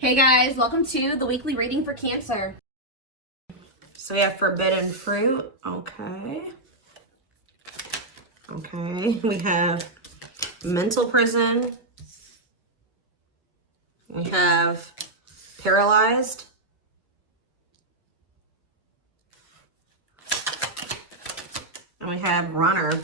Hey guys, welcome to the weekly reading for Cancer. So we have forbidden fruit. Okay. We have mental prison. We have paralyzed. And we have runner.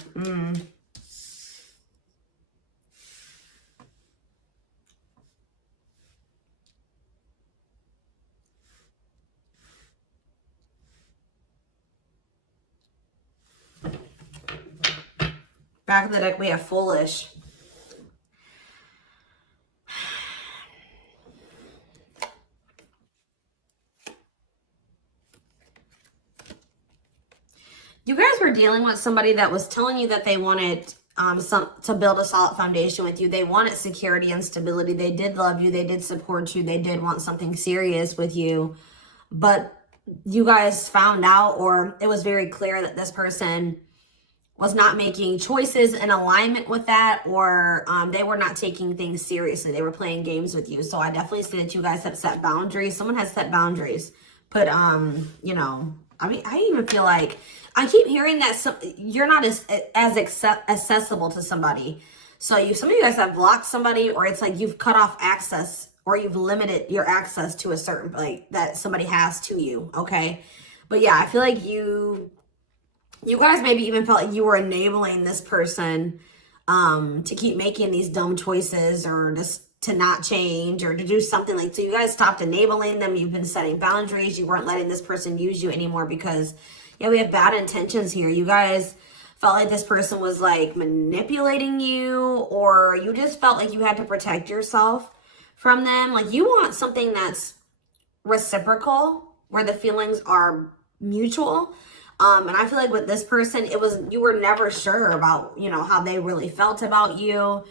Back of the deck, we have foolish. You guys were dealing with somebody that was telling you that they wanted to build a solid foundation with you. They wanted security and stability. They did love you. They did support you. They did want something serious with you. But you guys found out, or it was very clear that this person was not making choices in alignment with that, or they were not taking things seriously. They were playing games with you. So I definitely see that you guys have set boundaries. Someone has set boundaries. But, you know, I mean, I even feel like I keep hearing that you're not as accessible to somebody. So some of you guys have blocked somebody, or it's like you've cut off access, or you've limited your access to a certain, like, that somebody has to you, okay? But yeah, I feel like you guys maybe even felt like you were enabling this person to keep making these dumb choices, or just to not change, or to do something like, so you guys stopped enabling them. You've been setting boundaries. You weren't letting this person use you anymore because, yeah, we have bad intentions here. You guys felt like this person was like manipulating you, or you just felt like you had to protect yourself from them. Like you want something that's reciprocal, where the feelings are mutual. And I feel like with this person, you were never sure about, you know, how they really felt about you.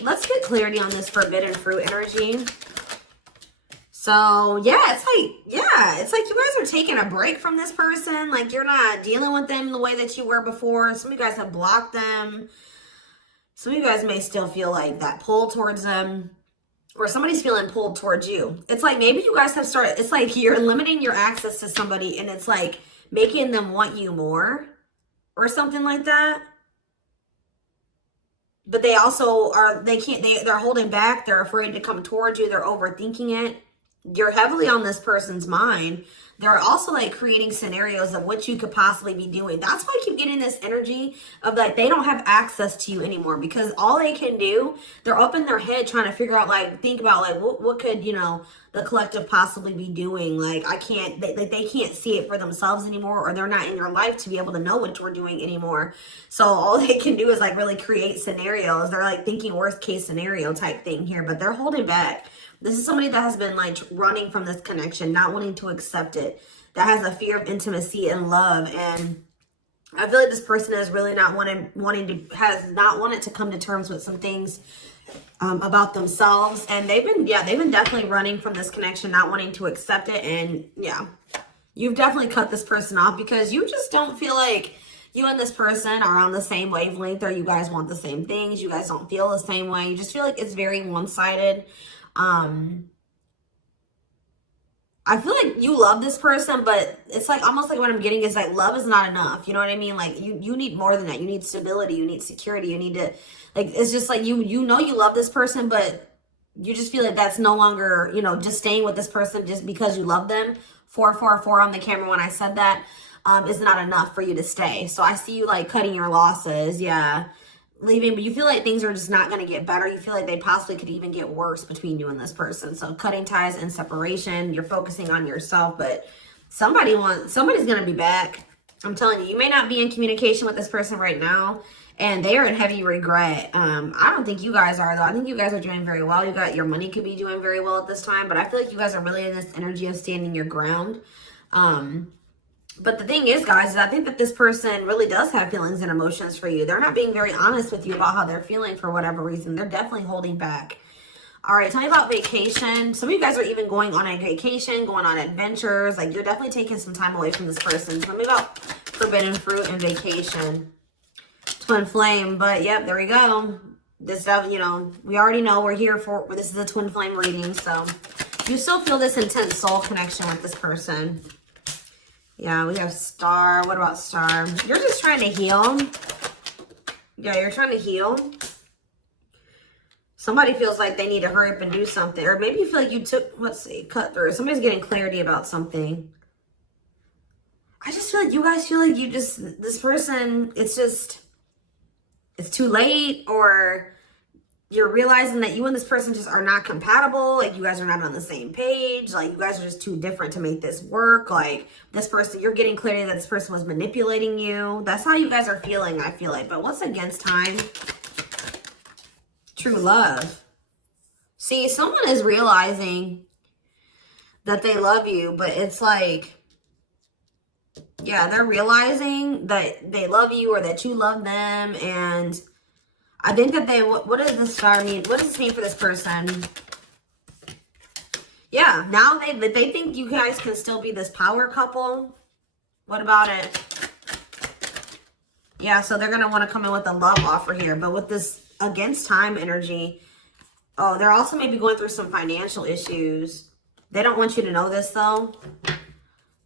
Let's get clarity on this forbidden fruit energy. So yeah, it's like you guys are taking a break from this person. Like you're not dealing with them the way that you were before. Some of you guys have blocked them. Some of you guys may still feel like that pull towards them, or somebody's feeling pulled towards you. It's like maybe you guys have started, it's like you're limiting your access to somebody, and it's like making them want you more or something like that. But they also are, they're holding back. They're afraid to come towards you. They're overthinking it. You're heavily on this person's mind. They're also like creating scenarios of what you could possibly be doing. That's why I keep getting this energy of like they don't have access to you anymore, because all they can do, they're up in their head trying to figure out, like, think about like what could, you know, the collective possibly be doing. Like they can't see it for themselves anymore, or they're not in your life to be able to know what you're doing anymore. So all they can do is like really create scenarios. They're like thinking worst case scenario type thing here, but they're holding back. This is somebody that has been like running from this connection, not wanting to accept it, that has a fear of intimacy and love. And I feel like this person is really not has not wanted to come to terms with some things about themselves. And they've been definitely running from this connection, not wanting to accept it. And yeah, you've definitely cut this person off because you just don't feel like you and this person are on the same wavelength, or you guys want the same things. You guys don't feel the same way. You just feel like it's very one-sided. I feel like you love this person, but it's like almost like what I'm getting is like love is not enough. You know what I mean? Like you need more than that. You need stability. You need security. You need to, like, it's just like you know you love this person, but you just feel like that's no longer, you know, just staying with this person just because you love them. 444 on the camera when I said that is not enough for you to stay. So I see you like cutting your losses. Yeah. Leaving, but you feel like things are just not going to get better. You feel like they possibly could even get worse between you and this person. So cutting ties and separation. You're focusing on yourself, but somebody's going to be back. I'm telling you, you may not be in communication with this person right now, and they are in heavy regret. I don't think you guys are, though. I think you guys are doing very well. Your money could be doing very well at this time, but I feel like you guys are really in this energy of standing your ground. But the thing is, guys, is I think that this person really does have feelings and emotions for you. They're not being very honest with you about how they're feeling for whatever reason. They're definitely holding back. All right, tell me about vacation. Some of you guys are even going on a vacation, going on adventures. Like, you're definitely taking some time away from this person. Tell me about forbidden fruit and vacation. Twin flame, but yep, there we go. This stuff, you know, we already know we're here for, this is a twin flame reading, so you still feel this intense soul connection with this person. Yeah, we have Star. What about Star? You're just trying to heal. Yeah, you're trying to heal. Somebody feels like they need to hurry up and do something. Or maybe you feel like you took, let's see, cut through. Somebody's getting clarity about something. I just feel like you guys feel like you just, this person, it's just, it's too late, or you're realizing that you and this person just are not compatible. Like, you guys are not on the same page. Like, you guys are just too different to make this work. Like, this person, you're getting clarity that this person was manipulating you. That's how you guys are feeling, I feel like. But what's against time? True love. See, someone is realizing that they love you, but it's like, yeah, they're realizing that they love you or that you love them. And I think that they, what does this star mean? What does this mean for this person? Yeah, now they think you guys can still be this power couple. What about it? Yeah, so they're going to want to come in with a love offer here. But with this against time energy, oh, they're also maybe going through some financial issues. They don't want you to know this, though.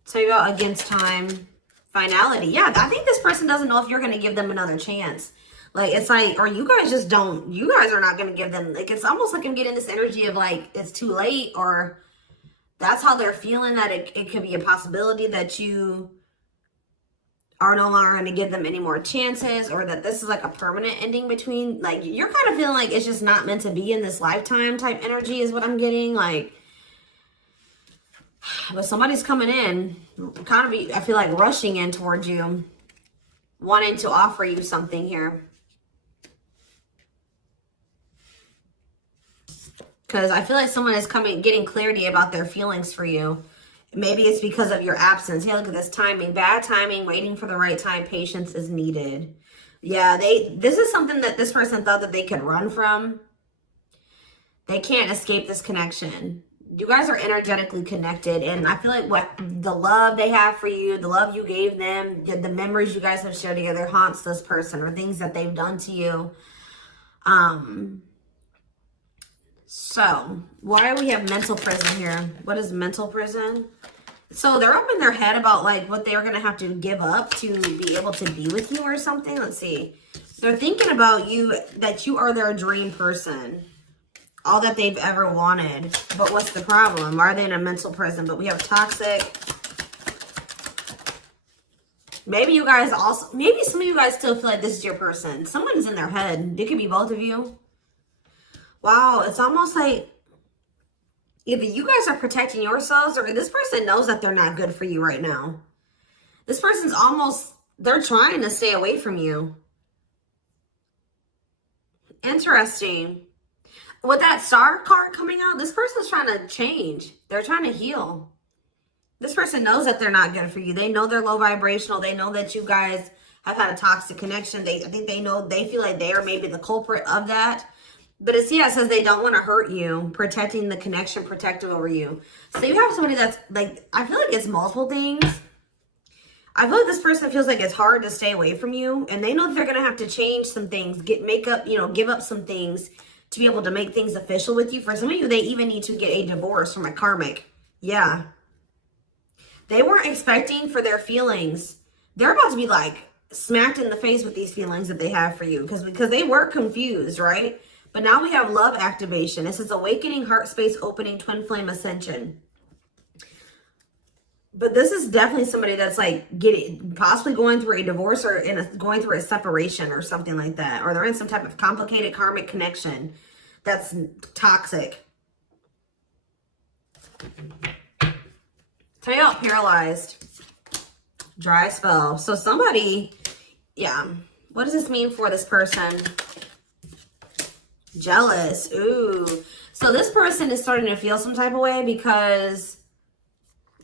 So you go against time, finality. Yeah, I think this person doesn't know if you're going to give them another chance. Like, it's like, or you guys just don't, you guys are not going to give them, like, it's almost like I'm getting this energy of like, it's too late, or that's how they're feeling, that it could be a possibility that you are no longer going to give them any more chances, or that this is like a permanent ending between, like, you're kind of feeling like it's just not meant to be in this lifetime type energy is what I'm getting. Like, but somebody's coming in, kind of, I feel like rushing in towards you, wanting to offer you something here. Because I feel like someone is getting clarity about their feelings for you. Maybe it's because of your absence. Hey, look at this timing. Bad timing, waiting for the right time. Patience is needed. Yeah, this is something that this person thought that they could run from. They can't escape this connection. You guys are energetically connected. And I feel like what the love they have for you, the love you gave them, the memories you guys have shared together haunts this person, or things that they've done to you. So, why do we have mental prison here? What is mental prison? So, they're up in their head about, like, what they're going to have to give up to be able to be with you or something. Let's see. They're thinking about you, that you are their dream person. All that they've ever wanted. But what's the problem? Why are they in a mental prison? But we have toxic. Maybe you guys also, maybe some of you guys still feel like this is your person. Someone's in their head. It could be both of you. Wow, it's almost like either you guys are protecting yourselves, or this person knows that they're not good for you right now. This person's almost, they're trying to stay away from you. Interesting. With that star card coming out, this person's trying to change. They're trying to heal. This person knows that they're not good for you. They know they're low vibrational. They know that you guys have had a toxic connection. I think they know, they feel like they are maybe the culprit of that. But it's, yeah, it says they don't want to hurt you, protecting the connection, protective over you. So you have somebody that's like, I feel like it's multiple things. I feel like this person feels like it's hard to stay away from you, and they know that they're going to have to change some things, give up some things to be able to make things official with you. For some of you, they even need to get a divorce from a karmic. Yeah. They weren't expecting for their feelings. They're about to be like smacked in the face with these feelings that they have for you, because they were confused, right? But now we have love activation. This is awakening, heart space opening, twin flame ascension. But this is definitely somebody that's like possibly going through a divorce, or going through a separation or something like that. Or they're in some type of complicated karmic connection that's toxic. Tell you out paralyzed. Dry spell. So somebody, yeah. What does this mean for this person? Jealous. Ooh. So this person is starting to feel some type of way because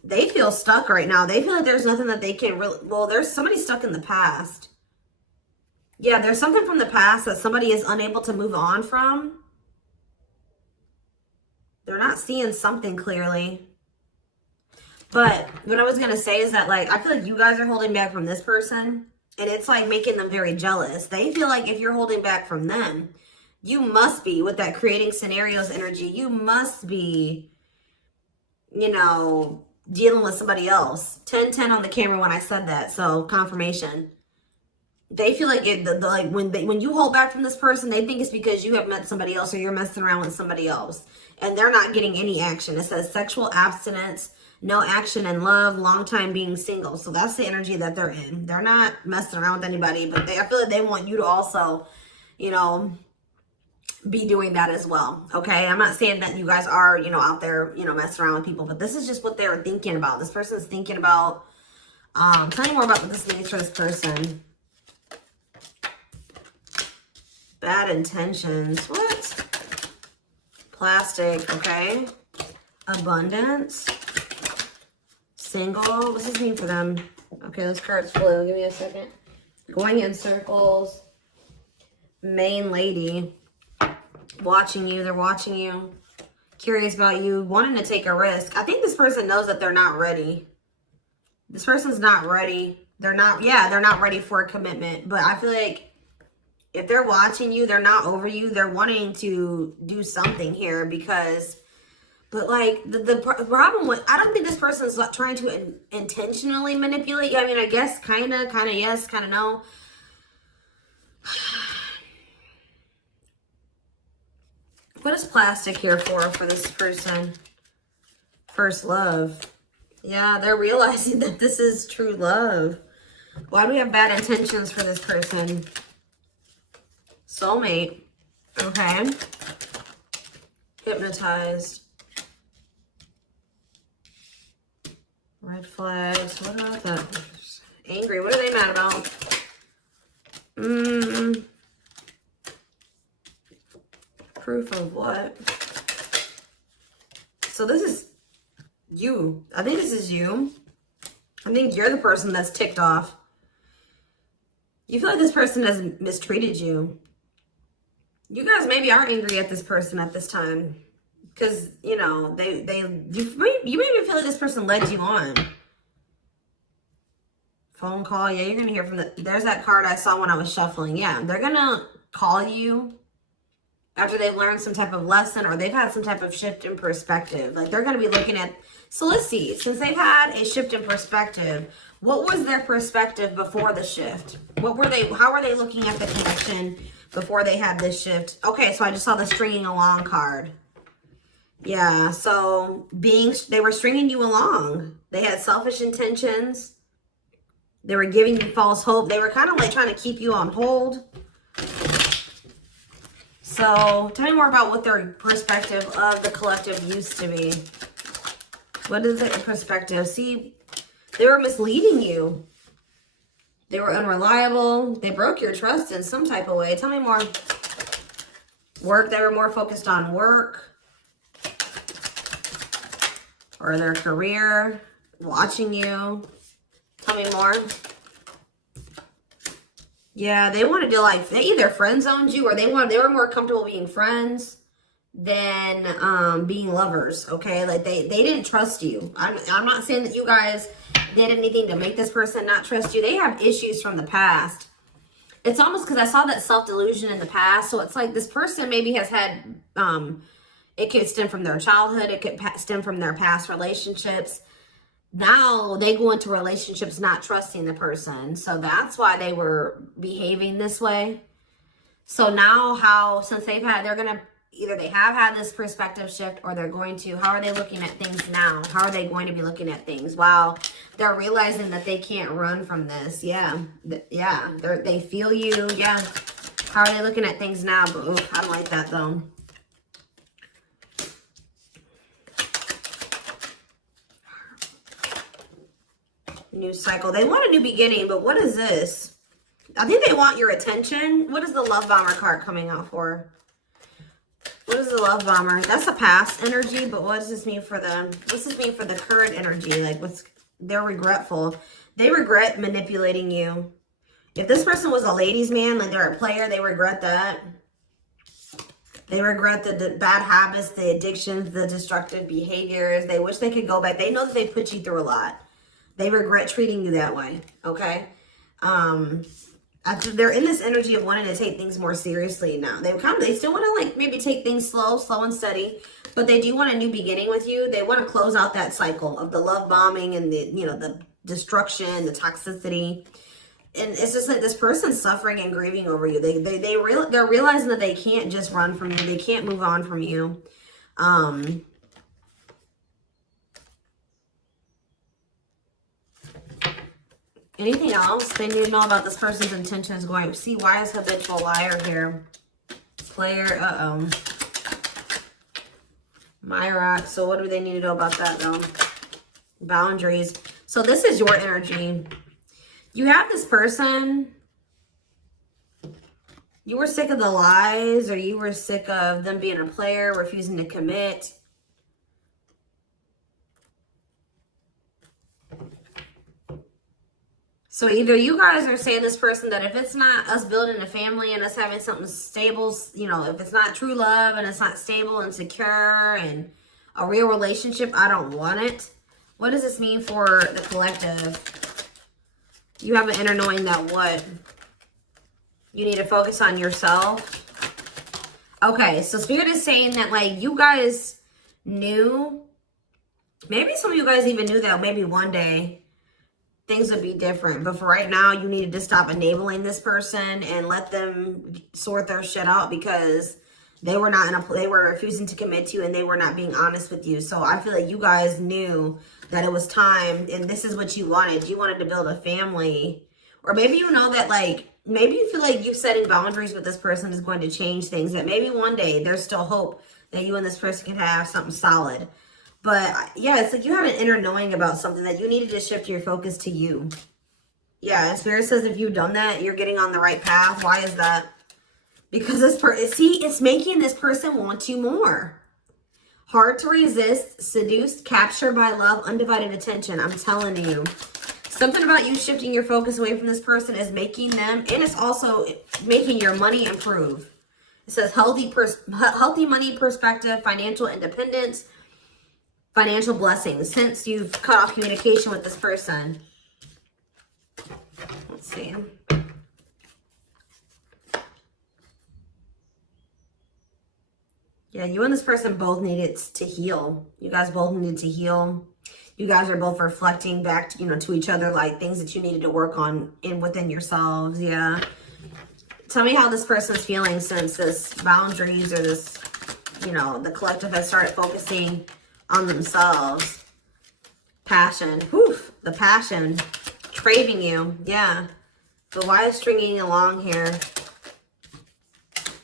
they feel stuck right now. They feel like there's nothing that they can really, well, there's somebody stuck in the past. Yeah, there's something from the past that somebody is unable to move on from. They're not seeing something clearly. But what I was going to say is that, like, I feel like you guys are holding back from this person, and it's like making them very jealous. They feel like if you're holding back from them, You must be, with that creating scenarios energy, you must be, you know, dealing with somebody else. 10-10 on the camera when I said that, so confirmation. They feel like like when you hold back from this person, they think it's because you have met somebody else or you're messing around with somebody else. And they're not getting any action. It says sexual abstinence, no action in love, long time being single. So that's the energy that they're in. They're not messing around with anybody, but I feel like they want you to also, you know, be doing that as well. Okay, I'm not saying that you guys are, you know, out there, you know, messing around with people, but this is just what they're thinking about. This person's thinking about. Tell me more about what this means for this person. Bad intentions. What? Plastic. Okay. Abundance. Single. What's this mean for them? Okay, this card's blue. Give me a second. Going in circles. Main lady. Watching you. They're watching you. Curious about you. Wanting to take a risk. I think this person knows that they're not ready. This person's not ready. They're not ready for a commitment. But I feel like if they're watching you, they're not over you. They're wanting to do something here because, but like the problem with, I don't think this person's trying to intentionally manipulate you. I mean, I guess kind of yes, kind of no. What is plastic here for this person? First love. Yeah, they're realizing that this is true love. Why do we have bad intentions for this person? Soulmate. Okay. Hypnotized. Red flags. What about that? Angry. What are they mad about? Proof of what? So this is you. I think this is you. I think you're the person that's ticked off. You feel like this person has mistreated you. You guys maybe are angry at this person at this time. Because, you know, you maybe feel like this person led you on. Phone call. Yeah, you're going to hear from there's that card I saw when I was shuffling. Yeah, they're going to call you after they've learned some type of lesson or they've had some type of shift in perspective. Like they're going to be looking at, so let's see, since they've had a shift in perspective, what was their perspective before the shift? How were they looking at the connection before they had this shift? Okay, so I just saw the stringing along card. Yeah, so they were stringing you along. They had selfish intentions. They were giving you false hope. They were kind of like trying to keep you on hold. So tell me more about what their perspective of the collective used to be. What is their perspective? See, they were misleading you. They were unreliable. They broke your trust in some type of way. Tell me more. Work. They were more focused on work or their career. Watching you. Tell me more. Yeah, they wanted to they either friend zoned you or they were more comfortable being friends than being lovers. Okay, like they didn't trust you. I'm not saying that you guys did anything to make this person not trust you. They have issues from the past. It's almost because I saw that self-delusion in the past. So it's like this person maybe has had it could stem from their childhood. It could stem from their past relationships. Now they go into relationships not trusting the person. So that's why they were behaving this way. So now since they're going to, either they have had this perspective shift or they're going to, how are they looking at things now? How are they going to be looking at things? Wow. They're realizing that they can't run from this. Yeah. Yeah. They feel you. Yeah. How are they looking at things now? But I don't like that though. New cycle. They want a new beginning, but what is this? I think they want your attention. What is the love bomber card coming out for? What is the love bomber? That's a past energy, but what does this mean for them? What's this mean for the current energy? Like they're regretful. They regret manipulating you. If this person was a ladies' man, like they're a player, they regret that. They regret the bad habits, the addictions, the destructive behaviors. They wish they could go back. They know that they put you through a lot. They regret treating you that way, okay? I After they're in this energy of wanting to take things more seriously now. They still want to like maybe take things slow and steady, but they do want a new beginning with you. They want to close out that cycle of the love bombing and the, you know, the destruction, the toxicity. And it's just like this person's suffering and grieving over you. They're realizing that they can't just run from you. They can't move on from you. Anything else they need to know about this person's intentions going? See, why is habitual liar here? Player, Myra. So what do they need to know about that though? Boundaries. So this is your energy. You have this person. You were sick of the lies, or you were sick of them being a player, refusing to commit. So either you guys are saying this person that if it's not us building a family and us having something stable, you know, if it's not true love and it's not stable and secure and a real relationship, I don't want it. What does this mean for the collective? You have an inner knowing that what? You need to focus on yourself. Okay, so Spirit is saying that like you guys knew, maybe some of you guys even knew that maybe one day things would be different. But for right now, you needed to stop enabling this person and let them sort their shit out because they were not they were refusing to commit to you and they were not being honest with you. So I feel like you guys knew that it was time and this is what you wanted. You wanted to build a family. Or maybe you know that like, maybe you feel like you setting boundaries with this person is going to change things. That maybe one day there's still hope that you and this person can have something solid. But yeah, it's like you have an inner knowing about something that you needed to shift your focus to you. Yeah, and Spirit says if you've done that, you're getting on the right path. Why is that? Because this person, see, it's making this person want you more. Hard to resist, seduced, captured by love, undivided attention. I'm telling you. Something about you shifting your focus away from this person is making them, and it's also making your money improve. It says healthy money perspective, financial independence, financial blessings since you've cut off communication with this person. Let's see. Yeah, you and this person both needed to heal. You guys both needed to heal. You guys are both reflecting back to, you know, to each other, like things that you needed to work on within yourselves. Yeah. Tell me how this person's feeling since this boundaries or this, you know, the collective has started focusing on themselves. Passion. Whew, the passion. Craving you. Yeah. But why is stringing along here?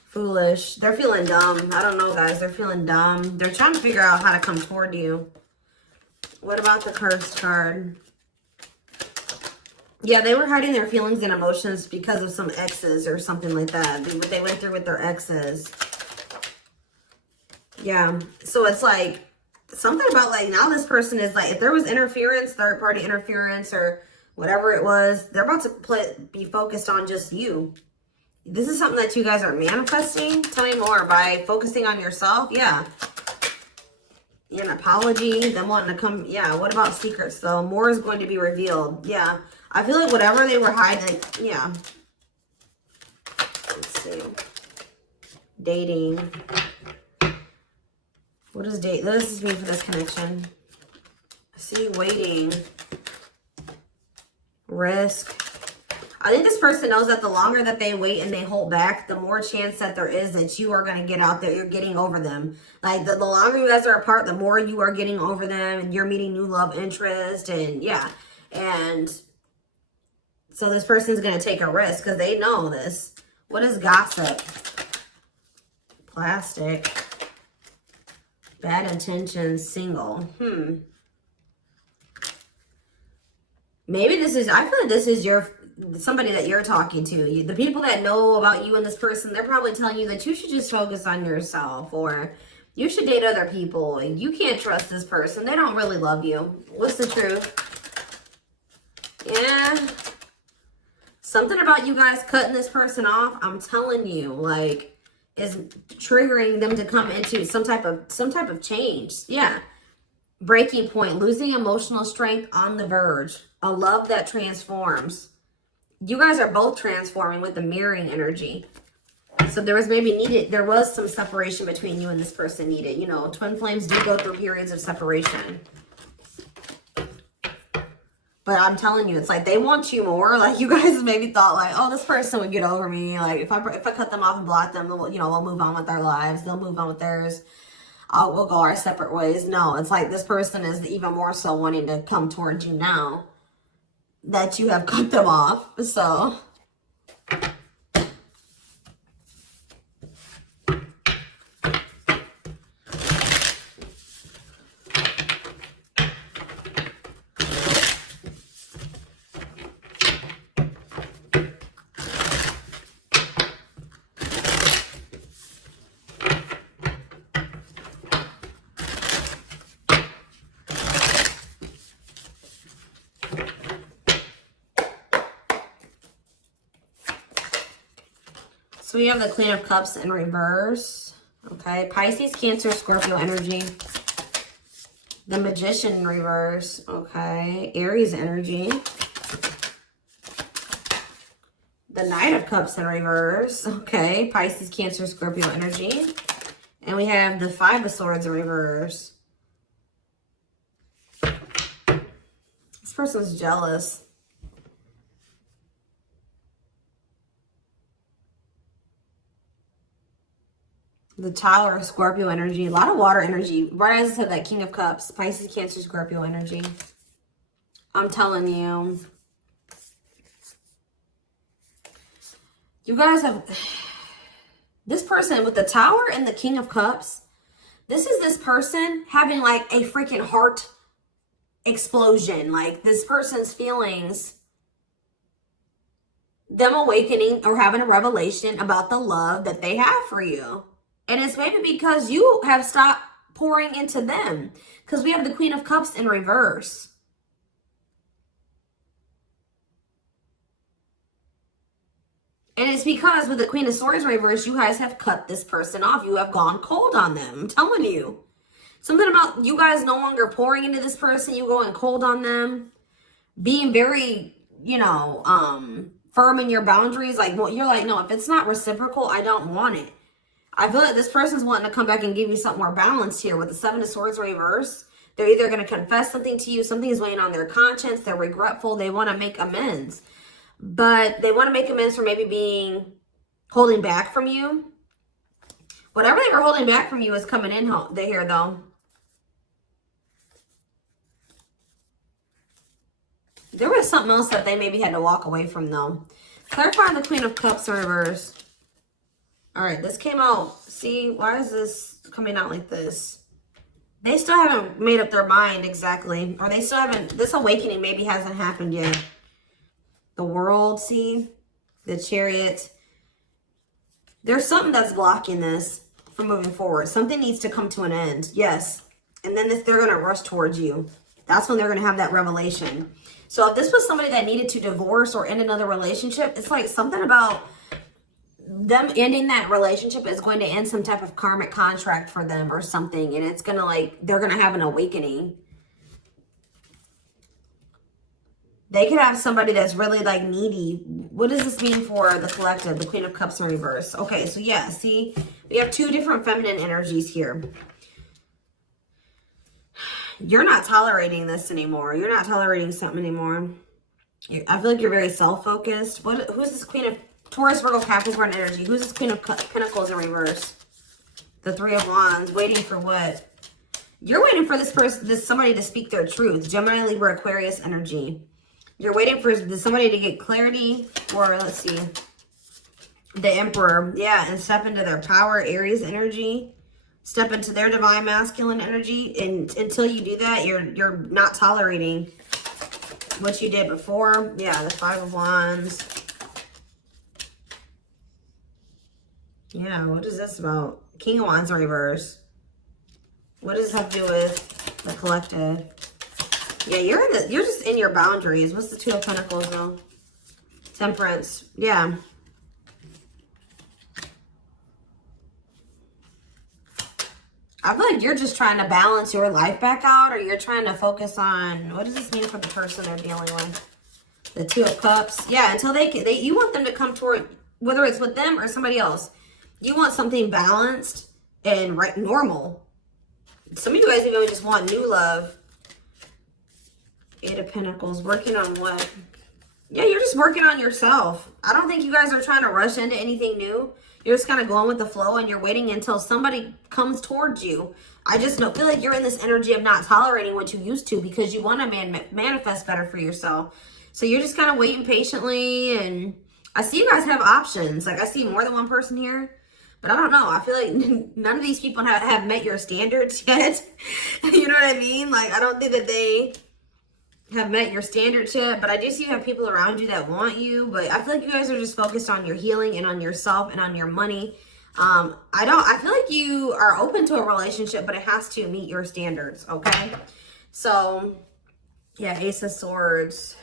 Foolish. They're feeling dumb. I don't know, guys. They're feeling dumb. They're trying to figure out how to come toward you. What about the cursed card? Yeah, they were hiding their feelings and emotions because of some exes or something like that. They went through with their exes. Yeah. So it's like something about like now this person is like, if there was interference, third party interference or whatever it was, they're about to be focused on just you. This is something that you guys are manifesting. Tell me more. By focusing on yourself. Yeah. An apology, them wanting to come. Yeah, what about secrets though? More is going to be revealed. Yeah, I feel like whatever they were hiding, yeah. Let's see. Dating. What does date? What does this mean for this connection? I see waiting. Risk. I think this person knows that the longer that they wait and they hold back, the more chance that there is that you are going to get out there. You're getting over them. Like the longer you guys are apart, the more you are getting over them and you're meeting new love interest. And yeah. And so this person's going to take a risk because they know this. What is gossip? Plastic. Bad intentions. Single. Maybe this is, I feel like this is somebody that you're talking to. The people that know about you and this person, they're probably telling you that you should just focus on yourself or you should date other people. You can't trust this person. They don't really love you. What's the truth? Yeah. Something about you guys cutting this person off, I'm telling you, like, is triggering them to come into some type of change. Yeah. Breaking point, losing emotional strength on the verge, a love that transforms. You guys are both transforming with the mirroring energy. So there was some separation between you and this person needed. You know, twin flames do go through periods of separation. But I'm telling you, it's like they want you more. Like you guys maybe thought like, oh, this person would get over me. Like if I cut them off and block them, you know, we'll move on with our lives. They'll move on with theirs. We'll go our separate ways. No, it's like this person is even more so wanting to come towards you now that you have cut them off. So So we have the Queen of Cups in reverse. Okay. Pisces, Cancer, Scorpio energy. The Magician in reverse. Okay. Aries energy. The Knight of Cups in reverse. Okay. Pisces, Cancer, Scorpio energy. And we have the Five of Swords in reverse. This person's jealous. The Tower of Scorpio energy. A lot of water energy. Right as I said, that King of Cups. Pisces, Cancer, Scorpio energy. I'm telling you. You guys have... This person with the Tower and the King of Cups. This is this person having like a freaking heart explosion. Like this person's feelings. Them awakening or having a revelation about the love that they have for you. And it's maybe because you have stopped pouring into them. Because we have the Queen of Cups in reverse. And it's because with the Queen of Swords in reverse, you guys have cut this person off. You have gone cold on them. I'm telling you. Something about you guys no longer pouring into this person. You going cold on them. Being very, you know, firm in your boundaries. Like, well, you're like, no, if it's not reciprocal, I don't want it. I feel like this person's wanting to come back and give you something more balanced here with the Seven of Swords reverse. They're either going to confess something to you, something is weighing on their conscience, they're regretful, they want to make amends. But they want to make amends for maybe holding back from you. Whatever they were holding back from you is coming in here though. There was something else that they maybe had to walk away from though. Clarifying the Queen of Cups in reverse. All right, this came out. See, why is this coming out like this? They still haven't made up their mind exactly. Or they still haven't, this awakening maybe hasn't happened yet. The World, see? The Chariot. There's something that's blocking this from moving forward. Something needs to come to an end. Yes. And then if they're going to rush towards you, that's when they're going to have that revelation. So if this was somebody that needed to divorce or end another relationship, it's like something about them ending that relationship is going to end some type of karmic contract for them or something. And it's going to like, they're going to have an awakening. They could have somebody that's really like needy. What does this mean for the collective? The Queen of Cups in reverse. Okay, so yeah, see, we have two different feminine energies here. You're not tolerating this anymore. You're not tolerating something anymore. I feel like you're very self-focused. Who's this Queen of Taurus, Virgo, Capricorn energy? Who's this Queen of Pentacles in reverse? The Three of Wands. Waiting for what? You're waiting for somebody to speak their truth. Gemini, Libra, Aquarius energy. You're waiting for somebody to get clarity, or let's see, the Emperor. Yeah, and step into their power, Aries energy. Step into their divine masculine energy. And until you do that, you're not tolerating what you did before. Yeah, the Five of Wands. Yeah, what is this about? King of Wands in reverse. What does this have to do with the collective? Yeah, you're just in your boundaries. What's the Two of Pentacles though? Temperance. Yeah. I feel like you're just trying to balance your life back out, or you're trying to focus on, what does this mean for the person they're dealing with? The Two of Cups. Yeah, until you want them to come toward, whether it's with them or somebody else. You want something balanced and normal. Some of you guys even just want new love. Eight of Pentacles. Working on what? Yeah, you're just working on yourself. I don't think you guys are trying to rush into anything new. You're just kind of going with the flow and you're waiting until somebody comes towards you. I just feel like you're in this energy of not tolerating what you used to because you want to manifest better for yourself. So you're just kind of waiting patiently. And I see you guys have options. Like I see more than one person here. But I don't know. I feel like none of these people have met your standards yet. You know what I mean? Like I don't think that they have met your standards yet, but I do see you have people around you that want you, but I feel like you guys are just focused on your healing and on yourself and on your money. I feel like you are open to a relationship, but it has to meet your standards, okay? So, yeah, Ace of Swords.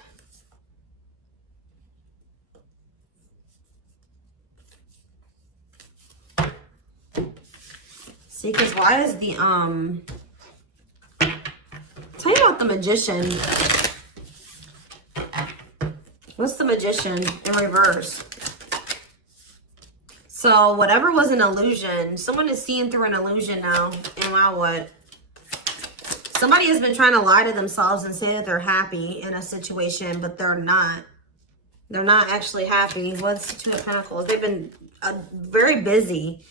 See, because why is the, tell me about the Magician. What's the Magician in reverse? So whatever was an illusion, someone is seeing through an illusion now. And now what? Somebody has been trying to lie to themselves and say that they're happy in a situation, but they're not. They're not actually happy. What's the Two of Pentacles? They've been very busy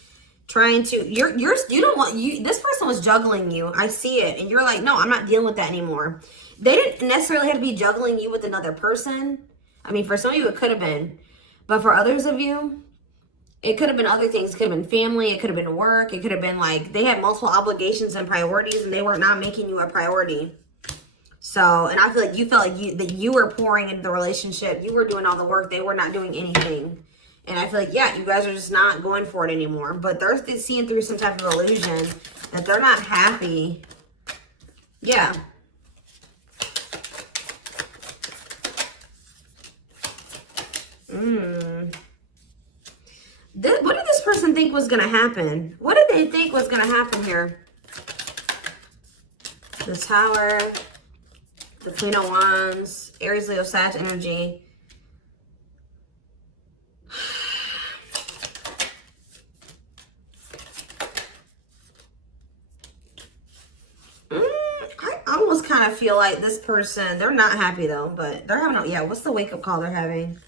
trying to, this person was juggling you. I see it. And you're like, no, I'm not dealing with that anymore. They didn't necessarily have to be juggling you with another person. I mean, for some of you, it could have been. But for others of you, it could have been other things. It could have been family. It could have been work. It could have been like they had multiple obligations and priorities and they were not making you a priority. So, and I feel like you felt like that you were pouring into the relationship. You were doing all the work. They were not doing anything. And I feel like, yeah, you guys are just not going for it anymore. But they're seeing through some type of illusion that they're not happy. Yeah. What did this person think was going to happen? What did they think was going to happen here? The Tower, the Queen of Wands, Aries, Leo, Sag energy. I almost kind of feel like this person, they're not happy though, but they're having, yeah, what's the wake-up call they're having?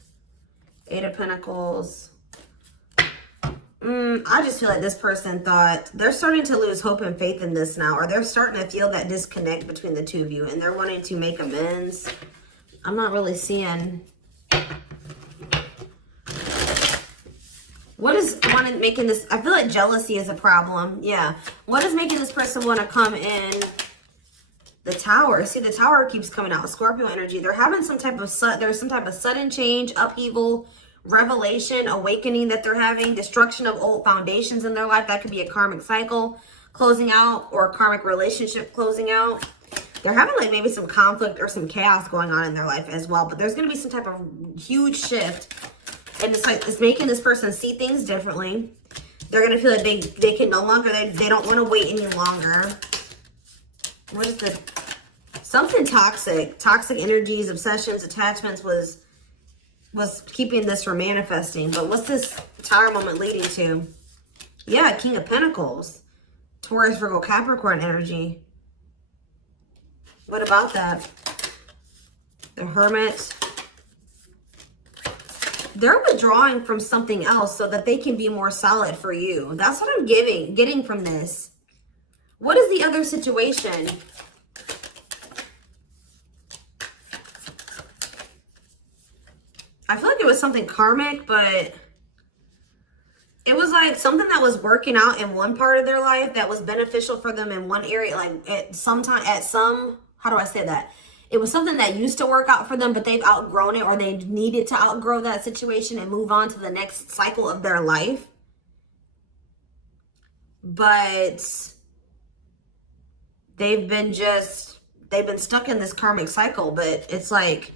Eight of Pentacles. I just feel like this person thought they're starting to lose hope and faith in this now, or they're starting to feel that disconnect between the two of you and they're wanting to make amends. I'm not really seeing. What is making this? I feel like jealousy is a problem. Yeah. What is making this person want to come in? The Tower. See, the Tower keeps coming out. Scorpio energy. They're having some type of sudden change, upheaval, revelation, awakening that they're having, destruction of old foundations in their life. That could be a karmic cycle closing out or a karmic relationship closing out. They're having like maybe some conflict or some chaos going on in their life as well. But there's going to be some type of huge shift. And it's like, it's making this person see things differently. They're going to feel like they can no longer, they don't want to wait any longer. What is the, something toxic energies, obsessions, attachments was keeping this from manifesting. But what's this Tower moment leading to? Yeah, King of Pentacles. Taurus, Virgo, Capricorn energy. What about that? The Hermit. They're withdrawing from something else so that they can be more solid for you. That's what I'm getting from this. What is the other situation? I feel like it was something karmic, but it was like something that was working out in one part of their life that was beneficial for them in one area. Like how do I say that? It was something that used to work out for them, but they've outgrown it, or they needed to outgrow that situation and move on to the next cycle of their life. But they've been stuck in this karmic cycle. But it's like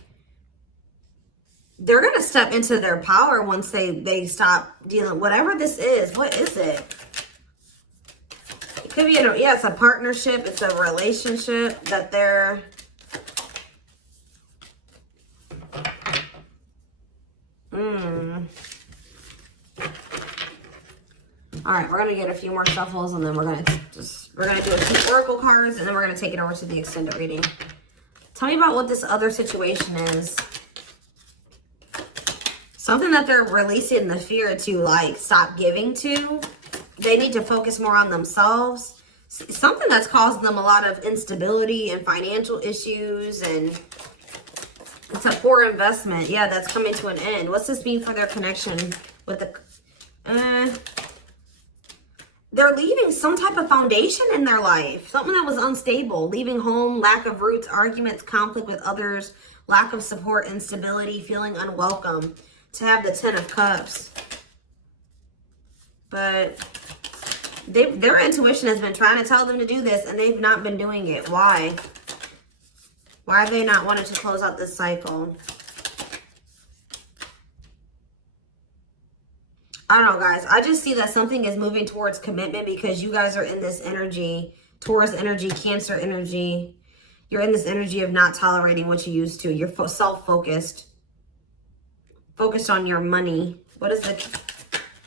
they're going to step into their power once they stop dealing, whatever this is. What is it? It could be, yeah, it's a partnership. It's a relationship that they're, All right, we're gonna get a few more shuffles, and then we're gonna do a few oracle cards, and then we're gonna take it over to the extended reading. Tell me about what this other situation is. Something that they're releasing the fear to, like, stop giving to. They need to focus more on themselves. Something that's causing them a lot of instability and financial issues, and it's a poor investment. Yeah, that's coming to an end. What's this mean for their connection with the... They're leaving some type of foundation in their life. Something that was unstable. Leaving home, lack of roots, arguments, conflict with others, lack of support, instability, feeling unwelcome. To have the 10 of Cups. But their intuition has been trying to tell them to do this, and they've not been doing it. Why? Why have they not wanted to close out this cycle? I don't know, guys. I just see that something is moving towards commitment because you guys are in this energy, Taurus energy, Cancer energy. You're in this energy of not tolerating what you used to. You're self-focused. Focused on your money. What is the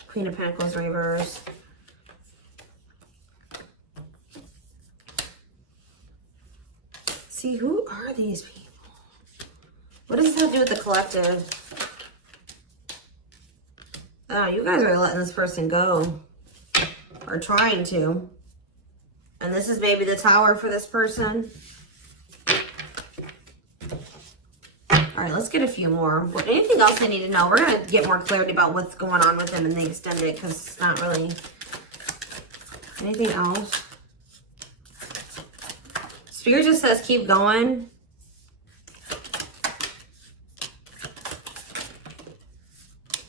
Queen of Pentacles reverse? See, who are these people? What does this have to do with the collective? Oh, you guys are letting this person go. Or trying to. And this is maybe the Tower for this person. All right, let's get a few more. Anything else I need to know? We're going to get more clarity about what's going on with them in the extended because it's not really anything else. Spirit just says keep going.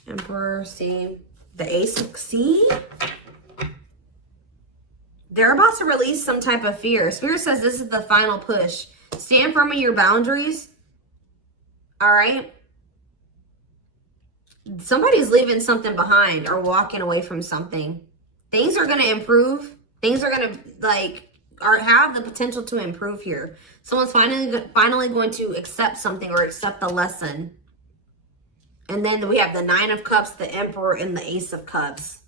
Emperor, see? The Ace of... See? They're about to release some type of fear. Spirit says this is the final push. Stand firm in your boundaries. All right? Somebody's leaving something behind or walking away from something. Things are going to improve. Things are going to, like, have the potential to improve here. Someone's finally going to accept something or accept the lesson. And then we have the Nine of Cups, the Emperor, and the Ace of Cups.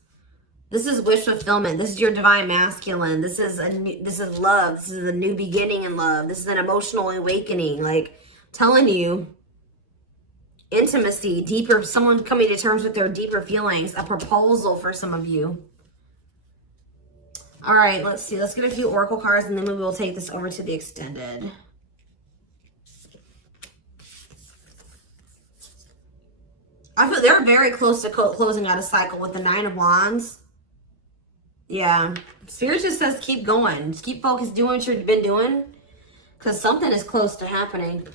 This is wish fulfillment. This is your divine masculine. This is love. This is a new beginning in love. This is an emotional awakening. Like, telling you, intimacy, deeper, someone coming to terms with their deeper feelings, a proposal for some of you. All right, let's see. Let's get a few oracle cards, and then we will take this over to the extended. I feel they're very close to closing out a cycle with the Nine of Wands. Yeah. Spirit just says keep going. Just keep focused, doing what you've been doing. Because something is close to happening.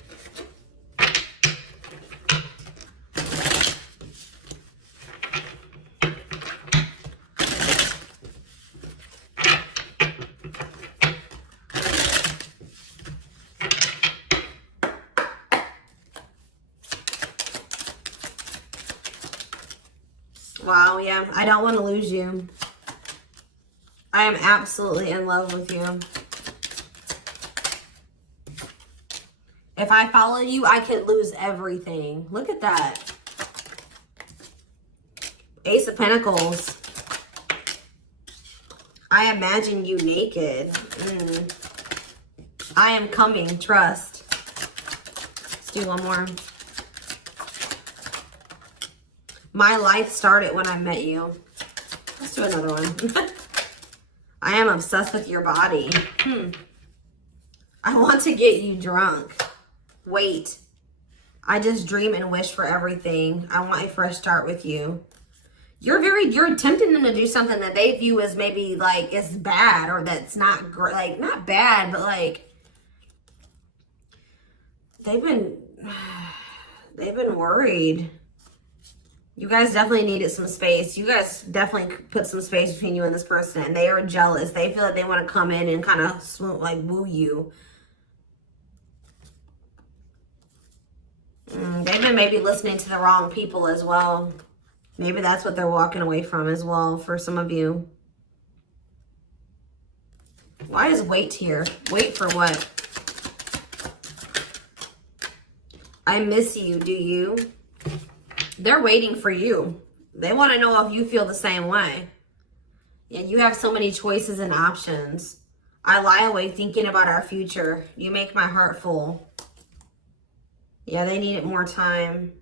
Wow, yeah. I don't want to lose you. I am absolutely in love with you. If I follow you, I could lose everything. Look at that. Ace of Pentacles. I imagine you naked. I am coming. Trust. Let's do one more. My life started when I met you. Let's do another one. I am obsessed with your body. I want to get you drunk. Wait. I just dream and wish for everything. I want a fresh start with you. You're tempting them to do something that they view as maybe like it's bad or that's not great. Like, not bad, but like they've been worried. You guys definitely needed some space. You guys definitely put some space between you and this person. And they are jealous. They feel like they want to come in and kind of swoon, like woo you. They've been maybe listening to the wrong people as well. Maybe that's what they're walking away from as well for some of you. Why is wait here? Wait for what? I miss you, do you? They're waiting for you. They want to know if you feel the same way. Yeah, you have so many choices and options. I lie awake thinking about our future. You make my heart full. Yeah, they needed more time.